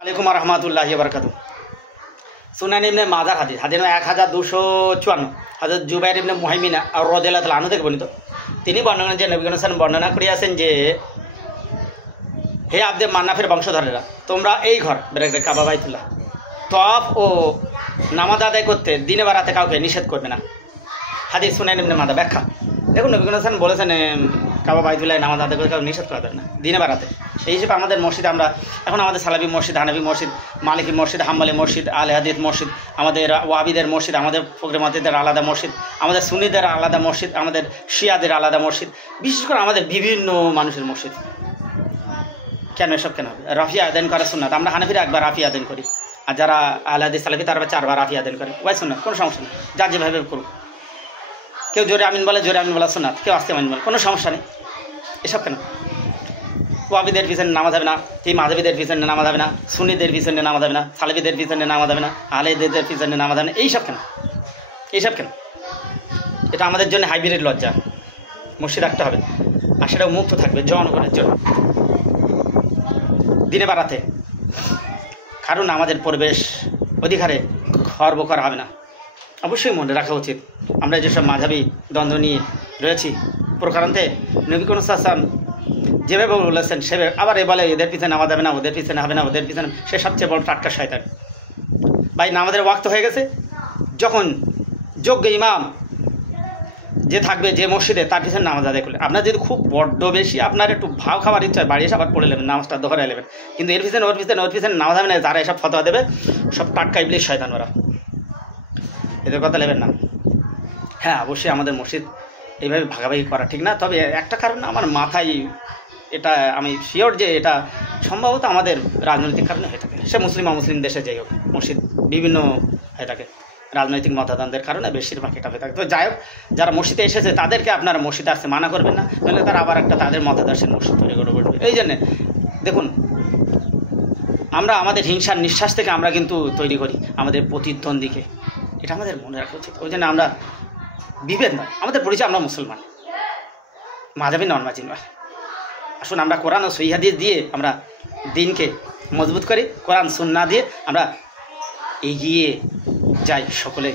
আলাইকুম রহমতুল্লাহি বারাকাতুহু। সুনান ইবনে মাজাহ হাদিস 1254 হযরত জুবাইর ইবনে মুহাইমিন রাদিয়াল্লাহু তাআলা আনহু থেকে বর্ণিত। তিনি বর্ণনা যে নবী সাল্লাল্লাহু আলাইহি ওয়াসাল্লাম বর্ণনা করিয়াছেন যে, হে আব্দে মান্নাফের বংশধরেরা, তোমরা এই ঘর কাবা বাইতুল্লাহ তওয়াফ ও নামাজ আদায় করতে দিনে বা রাতে কাউকে নিষেধ করবে না। হাদিস সুনান ইবনে মাজাহ। ব্যাখ্যা দেখুন, নবী সাল্লাল্লাহু আলাইহি ওয়াসাল্লাম বলেছেন কাবা বাইতুল্লাহ নামাজ আদায় করতে কাউকে নিষেধ করা যাবে না দিনে বা রাতে। এই হিসেবে আমাদের মসজিদে আমরা এখন আমাদের সালাফি মসজিদ, হানাফি মসজিদ, মালিকি মসজিদ, হাম্বলি মসজিদ, আলে হাদিস মসজিদ, আমাদের ওয়াহাবিদের মসজিদ, আমাদের ফকরেমাতিদের আলাদা মসজিদ, আমাদের সুন্নিদের আলাদা মসজিদ, আমাদের শিয়াদের আলাদা মসজিদ, বিশেষ করে আমাদের বিভিন্ন মানুষের মসজিদ। কেন এসব কেন হবে? রাফিয়া আদান করা সুন্নাত। আমরা হানাফিরা একবার রাফিয়া আদান করি, আর যারা আলে হাদিস সালাফি তারা 4 বার রাফিয়া আদান করে। ওয়াই সুন্নাত, কোনো সমস্যা নেই, যার যেভাবে করুক। কেউ জোরে আমিন বলে, জোরে আমিন বলা সুন্নাত, কেউ আস্তে আমিন বলে, কোনো সমস্যা নেই। এসব কেন? ওয়াবিদের পিছনে নামাজ হবে না, এই মাঝাবিদের পিছনে নামাজ হবে না, সুন্নিদের পিছনে নামাজ হবে না, সালাফিদের পিছনে নামাজ হবে না, আলেদের পিছনে নামাজ হবে না, এইসব কেন? এইসব কেন? এটা আমাদের জন্য হাইব্রিড লজ্জা। মসজিদ রাখতে হবে, আর সেটাও মুক্ত থাকবে জনগণের জন্য দিনে বাড়াতে। কারণ আমাদের পরিবেশ অধিকারে খর্ব করা হবে না। অবশ্যই মনে রাখা উচিত, আমরা যেসব মাঝাবি দ্বন্দ্ব নিয়ে রয়েছি প্রকারান্তে নবী করিম সাল্লাল্লাহু আলাইহি ওয়াসাল্লাম যেভাবে বলেছেন সেভাবে আবার বলে এদের পিছনে নামাজ হবে না, ওদের পিছনে হবে না, ওদের পিছনে, সে সবচেয়ে বড় টাটকা শয়তান। ভাই নামাজের ওয়াক্ত হয়ে গেছে, যখন যোগ্য ইমাম যে থাকবে যে মসজিদে, তার পিছনে নামাজ আদায় করলে, আপনার যদি খুব বড্ড বেশি আপনার একটু ভাও খাবার ইচ্ছা বাড়ি এসে আবার পড়ে নেবেন, নামাজটা দোহরাই নেবেন। কিন্তু এর পিছনে ওর পিছনে নামাজ হবে না, যারা এসব ফতোয়া দেবে সব টাটকা ইবলিশ শয়তান ওরা, এদের কথা নেবেন না। হ্যাঁ, অবশ্যই আমাদের মসজিদ এইভাবে ভাগাভাগি করা ঠিক না। তবে একটা কারণ আমার মাথায়, এটা আমি শিওর যে এটা সম্ভবত আমাদের রাজনৈতিক কারণে হয়ে থাকে। সে মুসলিম অমুসলিম দেশে যাই হোক, মসজিদ বিভিন্ন হয়ে থাকে রাজনৈতিক মতাদর্শের কারণে বেশিরভাগ এটা হয়ে থাকে। তো যাই হোক, যারা মসজিদে এসেছে তাদেরকে আপনারা মসজিদে আসতে মানা করবেন না, তাহলে তারা আবার একটা তাদের মতাদর্শের মসজিদ তৈরি করে বসবে। এই জন্যে দেখুন, আমরা আমাদের হিংসার নিঃশ্বাস থেকে আমরা কিন্তু তৈরি করি আমাদের প্রতিদ্বন্দ্বীকে, এটা আমাদের মনে রাখা উচিত। ওই জন্য আমরা বিভেদ নয়, আমাদের পরিচয় আমরা মুসলমান, মাঝাবি নন মাঝি নয়। আসুন আমরা কোরআন ও সহিহ হাদিস দিয়ে আমরা দিনকে মজবুত করি, কোরআন সুন্নাহ দিয়ে আমরা এগিয়ে যাই সকলে।